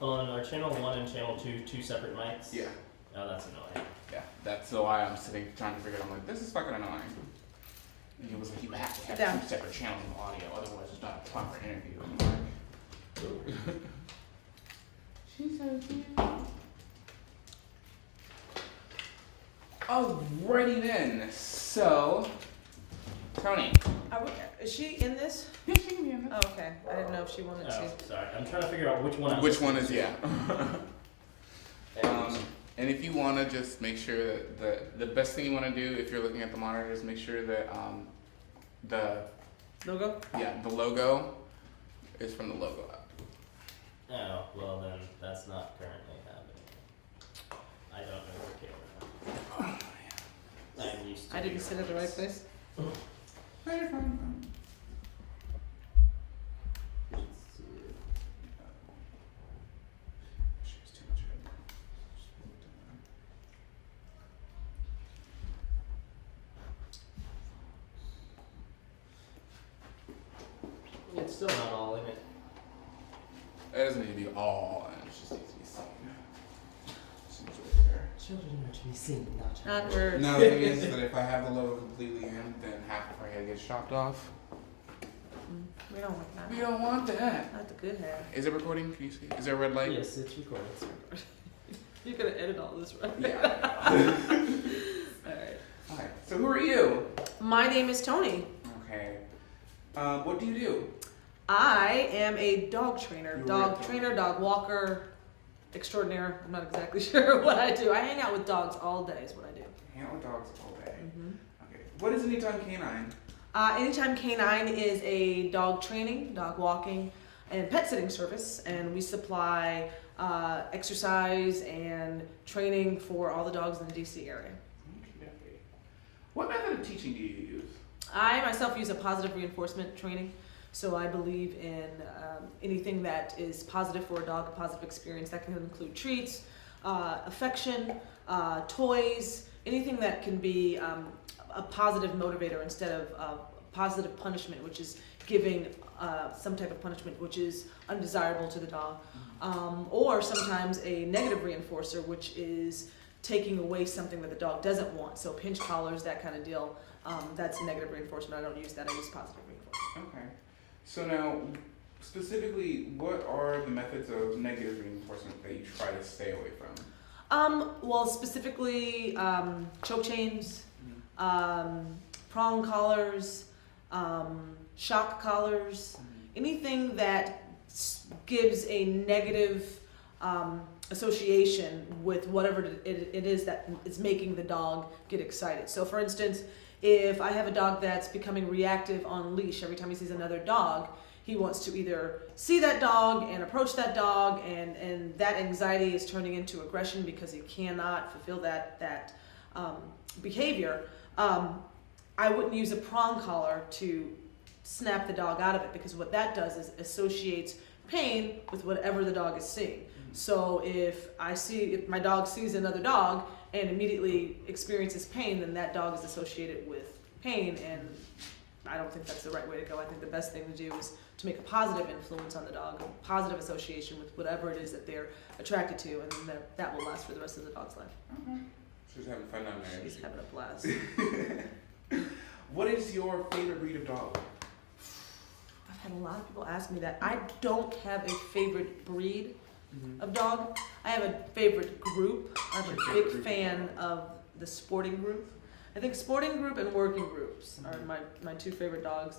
On our channel 1 and channel 2, two separate mics? Yeah. Oh, that's annoying. Yeah. That's why I'm sitting trying to figure it out. I'm like, this is fucking annoying. And he was like, you have to have Down. two separate channels of audio, otherwise it's not a proper interview. I'm like, she's so cute. Alrighty then. So, Tony. Is she in this? Yeah, she can be in this. Oh, okay. I didn't know if she wanted to. Oh, sorry. I'm trying to figure out which one I'm Which one listening is, to. yeah. And if you want to just make sure that the best thing you want to do if you're looking at the monitor is make sure that Logo? the logo is from the logo app. Oh, well then, that's not currently happening. I don't know the camera. I'm used to I didn't sit at the right place. No, you're fine. She's too much ahead. It's still not all in it. It doesn't need to be all, and it just needs to be seen. Seems right there. Children are to be seen, Not heard. No, the thing is that if I have the logo completely in, then half of my head gets chopped off. We don't want that. We don't want that. Not the good hair. Is it recording? Can you see? Is there a red light? Yes, it's recording. You're gonna edit all this, right? Yeah. Alright. Alright, so who are you? My name is Tony. Okay. What do you do? I am a dog trainer. You're Dog a- trainer, dog walker, extraordinaire. I'm not exactly sure what I do. I hang out with dogs all day is what I do. Hang out with dogs all day. Mm-hmm. Okay. What is Anytime Canine? Anytime Canine is a dog training, dog walking, and pet sitting service, and we supply exercise and training for all the dogs in the DC area. Okay. What method of teaching do you use? I myself use a positive reinforcement training, so I believe in anything that is positive for a dog, a positive experience. That can include treats, affection, toys, anything that can be a positive motivator instead of positive punishment, which is giving some type of punishment which is undesirable to the dog. Or sometimes a negative reinforcer, which is taking away something that the dog doesn't want. So pinch collars, that kind of deal. That's negative reinforcement. I don't use that. I use positive reinforcement. Okay. So now, specifically, what are the methods of negative reinforcement that you try to stay away from? Well, specifically choke chains, prong collars, shock collars, anything that gives a negative association with whatever it is that is making the dog get excited. So for instance, if I have a dog that's becoming reactive on leash, every time he sees another dog, he wants to either see that dog and approach that dog, and that anxiety is turning into aggression because he cannot fulfill that behavior. I wouldn't use a prong collar to snap the dog out of it, because what that does is associates pain with whatever the dog is seeing. So if my dog sees another dog and immediately experiences pain, then that dog is associated with pain, and I don't think that's the right way to go. I think the best thing to do is to make a positive influence on the dog, a positive association with whatever it is that they're attracted to, and then that will last for the rest of the dog's life. Okay. She's having fun down there. She's having a blast. What is your favorite breed of dog? I've had a lot of people ask me that. I don't have a favorite breed of dog. I have a favorite group. I'm What's a your big favorite group? fan of the sporting group. I think sporting group and working groups are my two favorite dogs.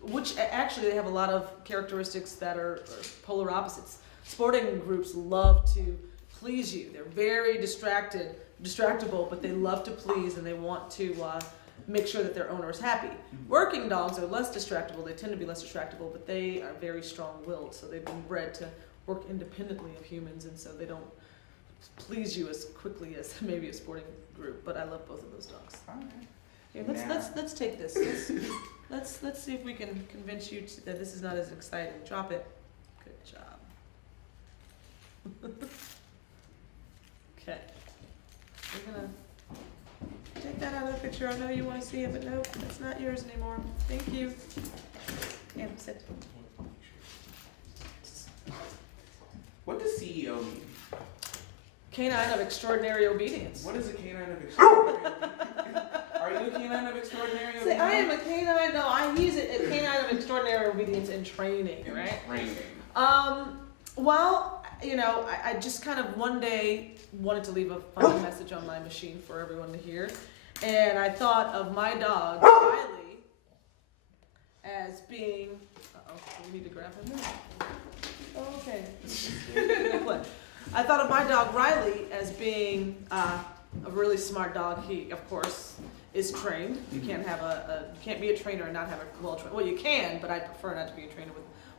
Which actually they have a lot of characteristics that are polar opposites. Sporting groups love to please you. They're very distractible, but they love to please and they want to make sure that their owner is happy. Working dogs are less distractible. They tend to be less distractible, but they are very strong-willed. So they've been bred to work independently of humans, and so they don't please you as quickly as maybe a sporting group. But I love both of those dogs. Alright. Here, let's take this. Let's see if we can convince you that this is not as exciting. Drop it. Good job. Okay. We're gonna take that out of the picture. I know you want to see it, but nope, that's not yours anymore. Thank you. And sit. does CEO mean? Canine of extraordinary obedience. What is a canine of extraordinary obedience? Are you a canine of extraordinary obedience? Say, I am a canine. No, I use it a canine of extraordinary obedience in training, right? Training. Well, you know, I just kind of one day wanted to leave a funny message on my machine for everyone to hear, and I thought of my dog Riley as being. Uh-oh, we need to grab him. Okay. I thought of my dog Riley as being a really smart dog. He, of course, is trained. You can't have you can't be a trainer and not have a well-trained. Well, you can, but I prefer not to be a trainer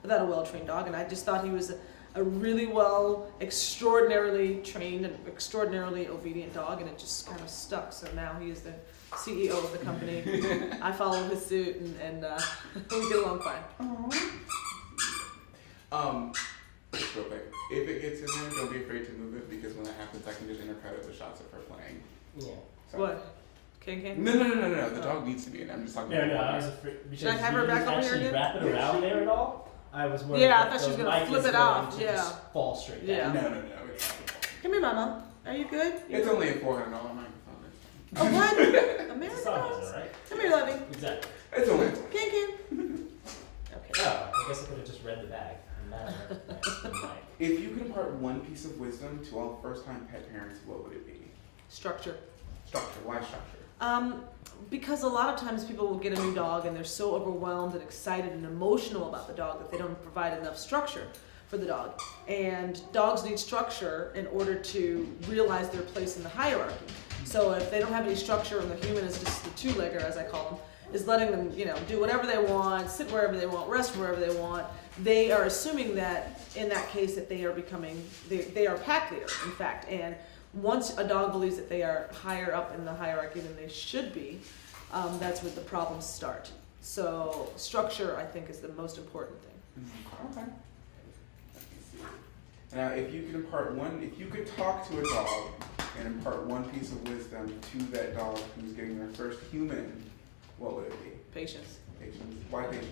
without a well-trained dog. And I just thought he was a really well, extraordinarily trained and extraordinarily obedient dog, and it just kind of stuck. So now he is the CEO of the company. I follow his suit, and we get along fine. Just real quick, if it gets in there, don't be afraid to move it, because when that happens, I can just intercredit the shots of her playing. Yeah. So. What? Can? No. The dog needs to be in there. I'm just talking No, about I was afraid because Should I have her you back over here actually again? wrap it around there at all. I was worried. Yeah, I that thought she was the gonna mic flip is it going off, to yeah. just fall straight Yeah. down. No, it's not. Come here, Mama. Are you good? It's only a $400 microphone. Oh, what? It's American a dogs? Sennheiser, right? Come here, Lovey. Exactly. It's only. Can. Okay. Oh, I guess I could have just read the bag. And that would have been If you could impart one piece of wisdom to all first-time pet parents, what would it be? Structure. Structure. Why structure? Because a lot of times people will get a new dog and they're so overwhelmed and excited and emotional about the dog that they don't provide enough structure for the dog. And dogs need structure in order to realize their place in the hierarchy. So if they don't have any structure and the human is just the two-legger, as I call them, is letting them, do whatever they want, sit wherever they want, rest wherever they want, they are assuming that in that case that they are becoming, they are pack leader, in fact. And once a dog believes that they are higher up in the hierarchy than they should be, that's where the problems start. So structure, I think, is the most important thing. Okay. Now, if you could talk to a dog and impart one piece of wisdom to that dog who's getting their first human, what would it be? Patience. Patience. Why patience?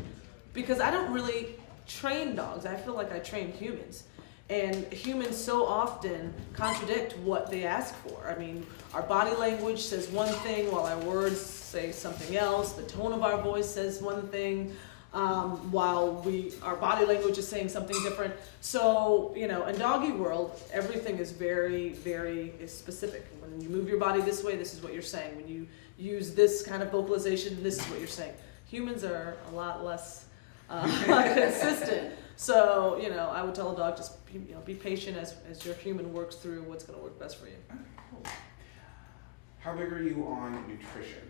Because I don't really train dogs. I feel like I train humans. And humans so often contradict what they ask for. I mean, our body language says one thing while our words say something else. The tone of our voice says one thing while our body language is saying something different. So, in doggy world, everything is very, very specific. When you move your body this way, this is what you're saying. When you use this kind of vocalization, this is what you're saying. Humans are a lot less consistent. So, I would tell a dog, just be patient as your human works through what's going to work best for you. Okay, cool. How big are you on nutrition?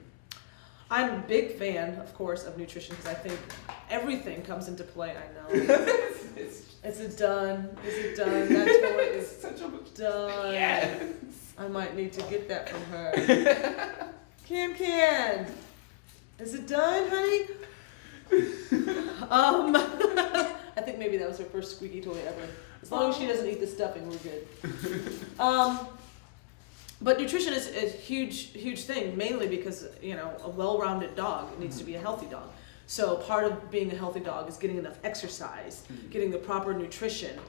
I'm a big fan, of course, of nutrition because I think everything comes into play. I know. Is it done? Is it done? That toy is done. Yes. I might need to get that from her. Can. Is it done, honey? I think maybe that was her first squeaky toy ever. As long as she doesn't eat the stuffing, we're good. But nutrition is a huge thing, mainly because, a well-rounded dog needs to be a healthy dog. So part of being a healthy dog is getting enough exercise, getting the proper nutrition,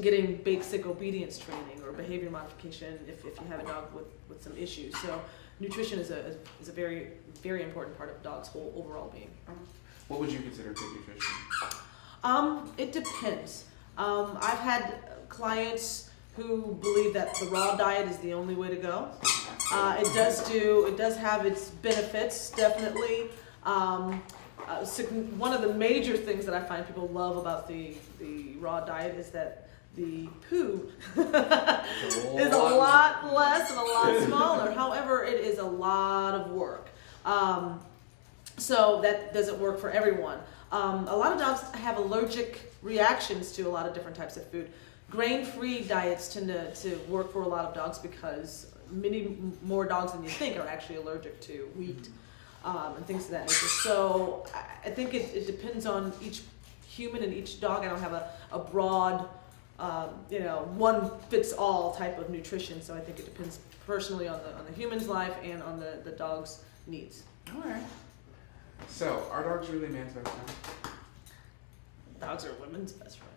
getting basic obedience training or behavior modification if you have a dog with some issues. So nutrition is a very, very important part of a dog's whole overall being. What would you consider good nutrition? It depends. I've had clients who believe that the raw diet is the only way to go. It does have its benefits, definitely. One of the major things that I find people love about the raw diet is that the poo is a lot less and a lot smaller. However, it is a lot of work. So that doesn't work for everyone. A lot of dogs have allergic reactions to a lot of different types of food. Grain-free diets tend to work for a lot of dogs because many more dogs than you think are actually allergic to wheat and things of that nature. So I think it depends on each human and each dog. I don't have a broad, one-fits-all type of nutrition. So I think it depends personally on the human's life and on the dog's needs. All right. So, are dogs really man's best friend? Dogs are women's best friend.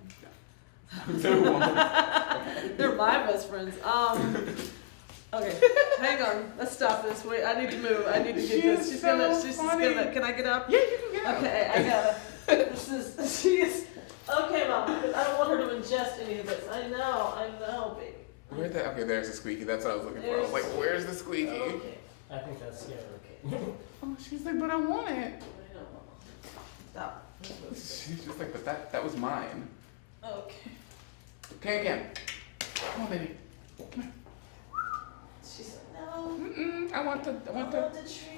They're women. They're my best friends. Okay, hang on. Let's stop this. Wait, I need to move. I need to get She this. is She's so gonna. She's funny. gonna. Can I get up? Yeah, you can get out. Okay, I gotta. This is. She is. Okay, Mom. I don't want her to ingest any of this. I know, baby. Where'd that? Okay, there's the squeaky. That's what I was looking for. I was like, where's the squeaky? Okay. I think that's scary. Oh, she's like, but I want it. I know, Mama. Stop. She's just like, but that was mine. Okay. Okay, again. Come on, baby. She's like, no. I want the I want the treat.